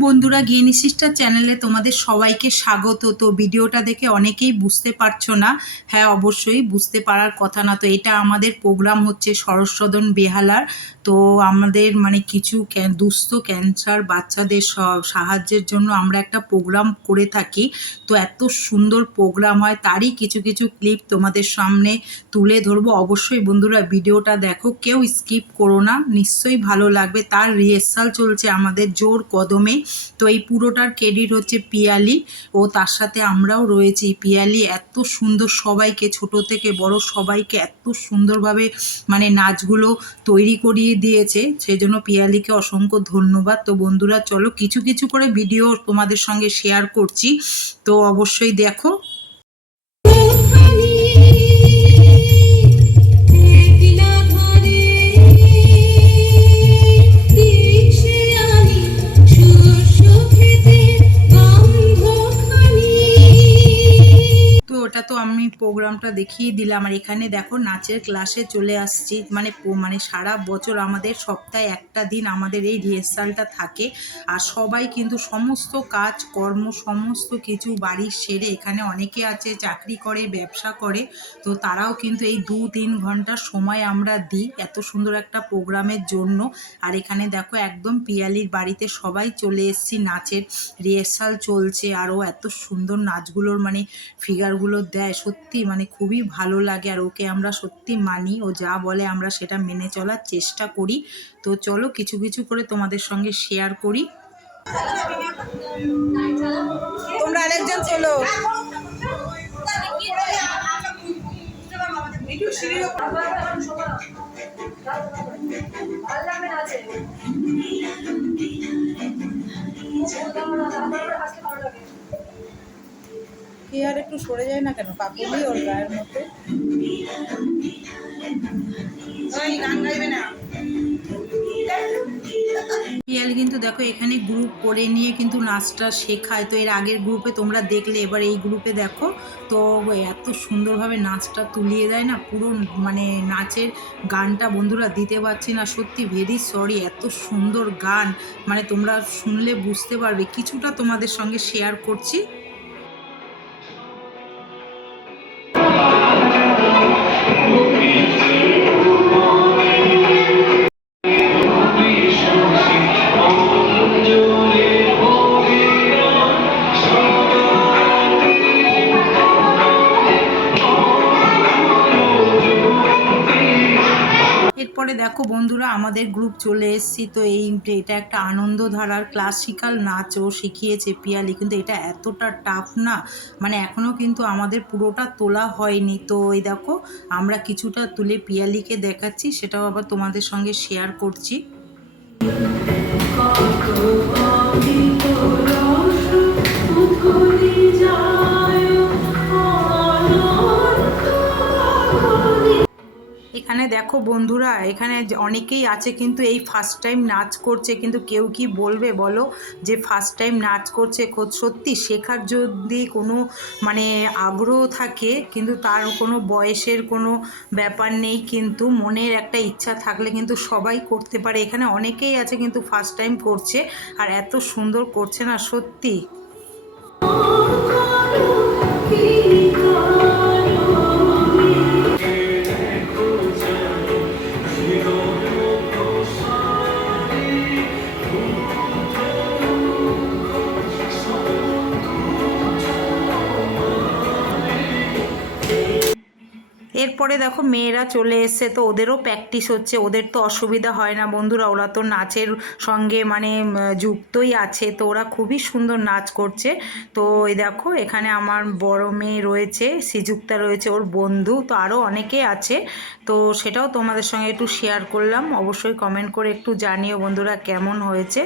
বন্ধুরা গেনি সিস্টার চ্যানেলে তোমাদের সবাইকে স্বাগত। তো ভিডিওটা দেখে অনেকেই বুঝতে পারছ না। হ্যাঁ অবশ্যই বুঝতে পারার কথা না। তো এটা আমাদের প্রোগ্রাম হচ্ছে সরস্বদন বেহালার। তো আমাদের মানে কিছু দুস্থ ক্যান্সার বাচ্চাদের সাহায্যের জন্য আমরা একটা প্রোগ্রাম করে থাকি। তো এত সুন্দর প্রোগ্রাম হয়, তারই কিছু কিছু ক্লিপ তোমাদের সামনে তুলে ধরবো। অবশ্যই বন্ধুরা ভিডিওটা দেখো, কেউ স্কিপ করো না, নিশ্চয়ই ভালো লাগবে। তার রিহার্সাল চলছে আমাদের জোর কদমে। তো এই পুরোটার ক্রেডিট হচ্ছে পিয়ালি, ও তার সাথে আমরাও রয়েছি। পিয়ালি এত সুন্দর সবাইকে, ছোট থেকে বড় সবাইকে এত সুন্দরভাবে মানে নাচগুলো তৈরি করিয়ে দিয়েছে, সেই জন্য পিয়ালিকে অসংখ্য ধন্যবাদ। তো বন্ধুরা, চলো কিছু কিছু করে ভিডিও তোমাদের সঙ্গে শেয়ার করছি। তো অবশ্যই দেখো। তো আমি প্রোগ্রামটা দেখিয়ে দিলাম। আর এখানে দেখো নাচের ক্লাসে চলে আসছি। মানে মানে সারা বছর আমাদের সপ্তাহে একটা দিন আমাদের এই রিহার্সালটা থাকে। আর সবাই কিন্তু সমস্ত কাজ, কর্ম, সমস্ত কিছু বাড়ির সেরে এখানে অনেকে আছে, চাকরি করে, ব্যবসা করে। তো তারাও কিন্তু এই দু তিন ঘণ্টা সময় আমরা দিই এত সুন্দর একটা প্রোগ্রামের জন্য। আর এখানে দেখো একদম পিয়ালির বাড়িতে সবাই চলে এসেছি। নাচের রিহার্সাল চলছে। আরও এত সুন্দর নাচগুলোর মানে ফিগারগুলো দেয় সত্যি মানে খুবই ভালো লাগে। আর ওকে আমরা সত্যি মানি, ও যা বলে আমরা সেটা মেনে চলার চেষ্টা করি। তো চলো কিছু কিছু করে তোমাদের সঙ্গে শেয়ার করি। তোমরা আরেকজন চলো। কি আর একটু সরে যায় না কেন? পাকুলি ওর গায়ের মধ্যে। গান কিন্তু দেখো, এখানে গ্রুপ করে নিয়ে কিন্তু নাচটা শেখায়। তো এর আগের গ্রুপে তোমরা দেখলে, এবার এই গ্রুপে দেখো, তো এত সুন্দরভাবে নাচটা তুলিয়ে দেয় না। পুরো মানে নাচের গানটা বন্ধুরা দিতে পারছি না। সত্যি ভেরি সরি এত সুন্দর গান। মানে তোমরা শুনলে বুঝতে পারবে। কিছুটা তোমাদের সঙ্গে শেয়ার করছি। এরপরে দেখো বন্ধুরা, আমাদের গ্রুপ চলে এসেছি। তো এই এটা একটা আনন্দধারার ক্লাসিক্যাল নাচও শিখিয়েছে পিয়ালি। কিন্তু এটা এতটা টাফ না মানে এখনও কিন্তু আমাদের পুরোটা তোলা হয়নি। তো এই দেখো, আমরা কিছুটা তুলে পিয়ালিকে দেখাচ্ছি, সেটাও আবার তোমাদের সঙ্গে শেয়ার করছি। দেখো বন্ধুরা, এখানে অনেকেই আছে কিন্তু এই ফার্স্ট টাইম নাচ করছে, কিন্তু কেউ কি বলবে বলো? যে ফার্স্ট টাইম নাচ করছে সত্যি শেখার যদি কোনো মানে আগ্রহ থাকে, কিন্তু তার কোনো বয়সের কোনো ব্যাপার নেই, কিন্তু মনের একটা ইচ্ছা থাকলে কিন্তু সবাই করতে পারে। এখানে অনেকেই আছে কিন্তু ফার্স্ট টাইম করছে, আর এত সুন্দর করছে না সত্যি। এরপরে দেখো মেয়েরা চলে এসছে, তো ওদেরও প্র্যাকটিস হচ্ছে, ওদের তো অসুবিধা হয় না বন্ধুরা, ওরা তো নাচের সঙ্গে মানে যুক্তই আছে, তো ওরা খুবই সুন্দর নাচ করছে। তো এই দেখো, এখানে আমার বড় মেয়ে রয়েছে, শ্রীযুক্তা রয়েছে, ওর বন্ধু, তো আরও অনেকে আছে। তো সেটাও তোমাদের সঙ্গে একটু শেয়ার করলাম, অবশ্যই কমেন্ট করে একটু জানিও বন্ধুরা কেমন হয়েছে।